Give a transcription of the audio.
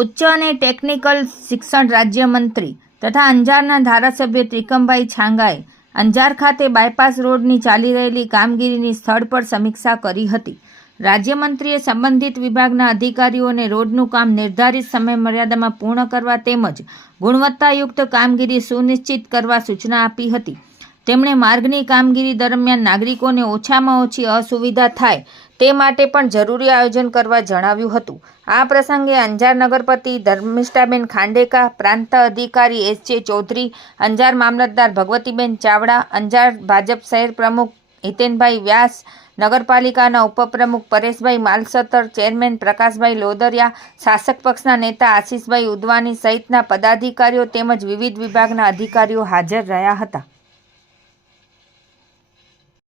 ઉચ્ચ અને ટેકનિકલ શિક્ષણ રાજ્યમંત્રી તથા અંજારના ધારાસભ્ય ત્રિકમભાઈ છાંગાએ અંજાર ખાતે બાયપાસ રોડની ચાલી રહેલી કામગીરીની સ્થળ પર સમીક્ષા કરી હતી. રાજ્યમંત્રીએ સંબંધિત વિભાગના અધિકારીઓને રોડનું કામ નિર્ધારિત સમયમર્યાદામાં પૂર્ણ કરવા તેમજ ગુણવત્તાયુક્ત કામગીરી સુનિશ્ચિત કરવા સૂચના આપી હતી. તેમણે માર્ગની કામગીરી દરમિયાન નાગરિકોને ઓછામાં ઓછી અસુવિધા થાય તે માટે પણ જરૂરી આયોજન કરવા જણાવ્યું હતું. આ પ્રસંગે અંજાર નગરપતિ ધર્મિષ્ઠાબેન ખાંડેકા, પ્રાંત અધિકારી એસ.જે. ચૌધરી, અંજાર મામલતદાર ભગવતીબેન ચાવડા, અંજાર ભાજપ શહેર પ્રમુખ હિતેનભાઈ વ્યાસ, નગરપાલિકાના ઉપપ્રમુખ પરેશભાઈ માલસતર, ચેરમેન પ્રકાશભાઈ લોદરિયા, શાસક પક્ષના નેતા આશીષભાઈ ઉદવાની સહિતના પદાધિકારીઓ તેમજ વિવિધ વિભાગના અધિકારીઓ હાજર રહ્યા હતા.